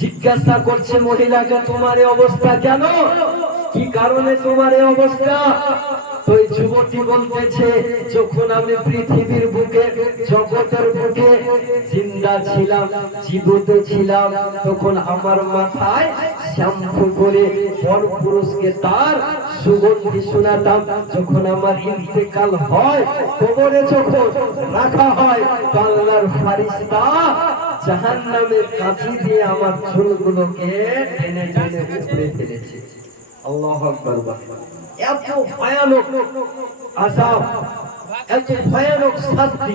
জিজ্ঞাসা করছে মহিলাকে, তোমার এই অবস্থা কেন, কি কারণে তোমার এই অবস্থা? তো এই যুবতী বলতেছে, যখন আমি পৃথিবীর বুকে, জগতের বুকে জিন্দা ছিলাম, জীবিত ছিলাম, তখন আমার মাথায় শ্যাম্পু করে পরপুরুষকে তার সুগন্ধি শোনাতাম। যখন আমার ইন্তেকাল হয়, কবরে যখন রাখা হয়, তো আল্লাহর ফারিস্তা জাহান্নামের কাঁচি দিয়ে আমার চুলগুলোকে টেনে টেনে উপড়ে ফেলেছে। আল্লাহু আকবার। এত ভয়ানক আযাব, এত ভয়ানক শাস্তি।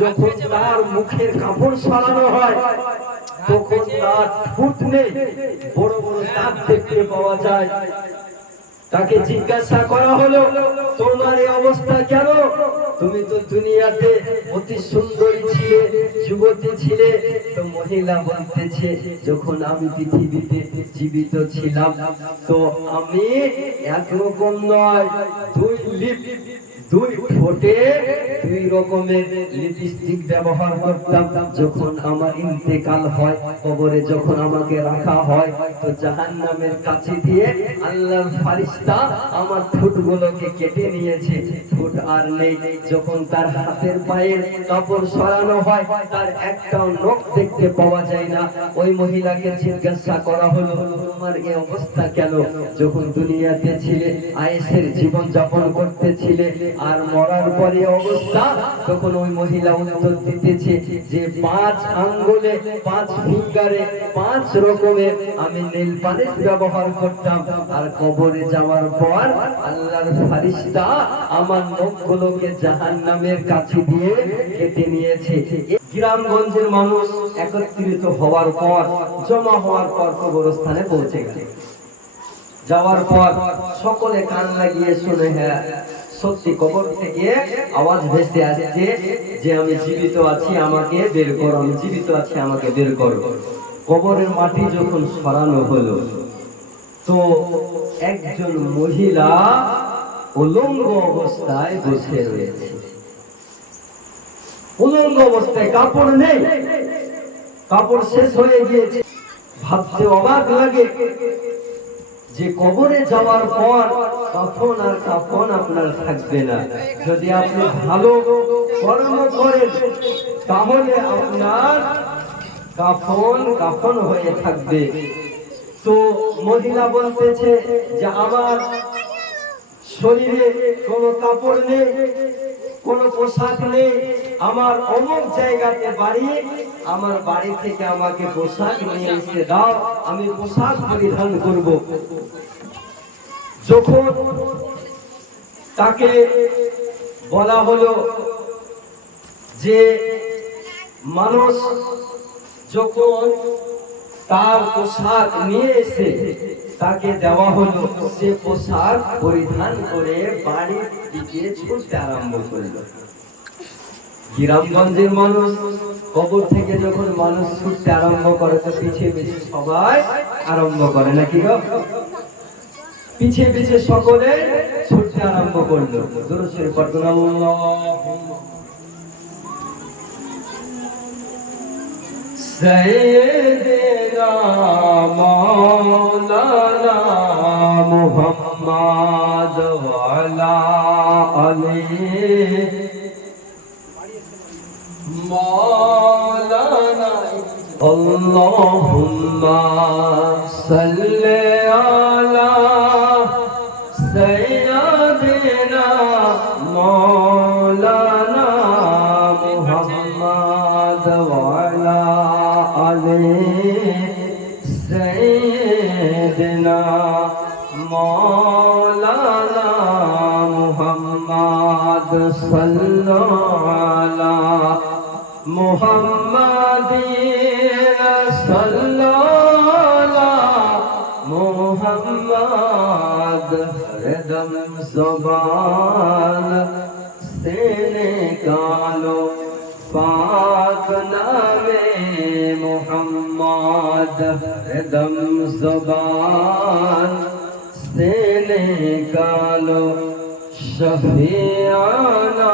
যখন তার মুখের কাপড় সরানো হয়, তখন তার ঠোঁট নেই, বড় বড় দাঁত দেখতে পাওয়া যায়। তাকে জিজ্ঞাসা করা হলো, তোমার এই অবস্থা কেন? তুমি তো দুনিয়াতে অতি সুন্দরী ছিলে, যুবতী ছিলে। তো মহিলা বলতেছে, যখন আমি পৃথিবীতে জীবিত ছিলাম, তো আমি একরকম নয়, দুই ঠোঁটে দুই রকমের লিপস্টিক ব্যবহার করতাম। যখন আমার ইন্তেকাল হয়, কবরে যখন আমাকে রাখা হয়, তো জাহান্নামের কাছে দিয়ে আল্লাহর ফারিস্তা আমার ঠোঁটগুলোকে কেটে নিয়েছে, ঠোঁট আর নেই। যখন তার হাতের পায়ের কাপড় সরানো হয়, তার একটাও নখ দেখতে পাওয়া যায় না। ওই মহিলাকে জিজ্ঞাসা করা হলো, তোমার এই অবস্থা কেন? যখন দুনিয়াতে ছিলে, আয়েশের জীবন যাপন করতেছিলে, আর মরার পরে অবস্থা। তখন ওই মহিলা উত্তর দিতেছে যে 5 আঙ্গুলে, 5 ফিঙ্গারে 5 রকমের আমি নেল পালিশ ব্যবহার করতাম। আর কবরে যাওয়ার পর আল্লাহর ফারিস্তা আমার নখগুলোকে জাহান্নামের কাছে দিয়ে কেটে নিয়েছে। গ্রামগঞ্জের মানুষ একত্রিত হওয়ার পর, জমা হওয়ার পর কবরস্থানে পৌঁছে গেল। যাওয়ার পর সকলে কান লাগিয়ে শুনে, হ্যাঁ সত্যি কবর থেকে আওয়াজ ভেসে আসছে যে আমি জীবিত আছি, আমাকে বের করো, আমি জীবিত আছি, আমাকে বের করো। কবরের মাটি যখন সরানো হলো, তো একজন মহিলা উলঙ্গ অবস্থায় বসে রয়েছে। উলঙ্গ অবস্থায়, কাপড় নেই, কাপড় শেষ হয়ে গিয়েছে। ভাবতে অবাক লাগে যে কবরে যাওয়ার পর কাফন আর কাফন আপনার থাকবে না। যদি আপনি ভালো কর্ম করেন, তাহলে আপনার কাফন কাফন হয়ে থাকবে। তো মহিলা বলতেছে যে আমার শরীরে কোনো কাপড় নেই, কোনো পোশাক নেই, আমার অমুক জায়গাতে বাড়ি, আমার বাড়ি থেকে আমাকে পোশাক নিয়ে এসে দাও, আমি পোশাক পরিধান করব। যখন তাকে বলা হলো যে মানুষ যখন তার পোশাক নিয়ে এসে তাকে দেওয়া হলো, সে পোশাক পরিধান করে বাড়ির দিকে ছুটতে আরম্ভ করলো। গ্রামগঞ্জের মানুষ কবর থেকে যখন মানুষ ছুটতে আরম্ভ করে, তো পিছিয়ে পিছিয়ে সবাই আরম্ভ করে, নাকি গো? পিছিয়ে পিছিয়ে সকলে ছুটতে আরম্ভ করলো। দরুদ শরীফ পড়ুন, আল্লাহুম্মা সাইয়্যিদিনা মাওলানা মুহাম্মদ ওয়া আলা আলিহি মাওলানা আল্লাহুম্মা সাল্লি আলা সাইয়্যিদিনা মাওলানা মুহাম্মদ ওয়া আলা আলিহি সাইয়্যিদিনা মাওলানা মুহাম্মদ সাল্লাল্লাহু আলা মুহাম্মাদিন সাল্লাল্লাহু মুহাম্মদ হরদম ज़बान से निकालो पाक नामे मुहम्मद हरदम ज़बान से निकालो शफीआना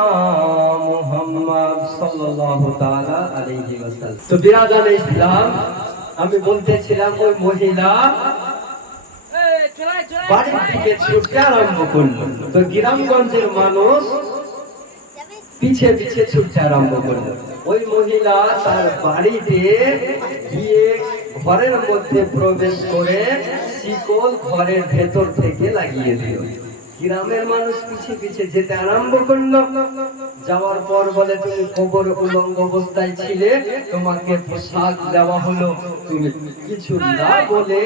मुहम्मद सल्लल्लाहु ताला अलैहि वसल्लम। तो बिरादर इस्लाम, আমি বলতেছিলাম ওই মহিলা বাড়ির দিকে ছুটতে আরম্ভ করলো। তো গ্রামগঞ্জের মানুষ পিছে পিছে ছুটতে আরম্ভ করলো। ওই মহিলা তার বাড়িতে গিয়ে ঘরের মধ্যে প্রবেশ করে শিকল ঘরের ভেতর থেকে লাগিয়ে দিল। গ্রামের মানুষ পিছে পিছে যেতে আরম্ভ করলো। যাওয়ার পর বলে, তুমি কবর উলঙ্গ অবস্থায় ছিলে, তোমাকে পোশাক দেওয়া হলো, তুমি কিছু না বলে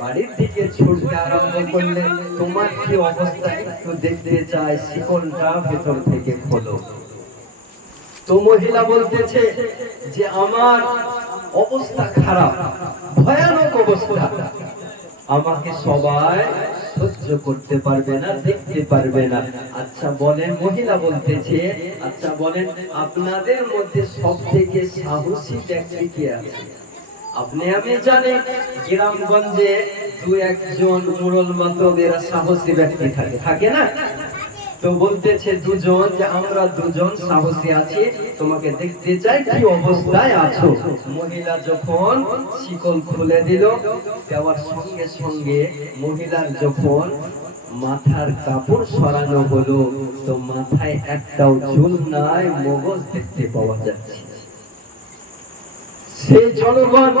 বাড়ির দিকে ছুটতে আরম্ভ করলে। তোমার কি অবস্থা একটু দেখতে চাই, শিকলটা ভেতর থেকে খোলো। তো মহিলা বলতেছে যে আমার অবস্থা খারাপ, ভয়ানক অবস্থা, আমাকে সবাই সহ্য করতে পারবে না, দেখতে পারবে না। আচ্ছা বলেন, মহিলা বলতেছে, আচ্ছা বলেন আপনাদের মধ্যে সব থেকে সাহসী ব্যক্তি কে আছে? আপনি আমি জানি গ্রামগঞ্জে দু একজন মুরল মাতবেরা সাহসী ব্যক্তি থাকে না? তো বলতেছে দুজন, যে আমরা দুজন সাহসী আছি, তোমাকে দেখতে চাই কি অবস্থায় আছো। মহিলা যখন শিকল খুলে দিল, দেওয়ার সঙ্গে সঙ্গে মহিলার যখন মাথার কাপড় সরানো হলো, তো মাথায় একটাও চুল নাই, মগজ দেখতে পাওয়া যাচ্ছে। সেই জনগণ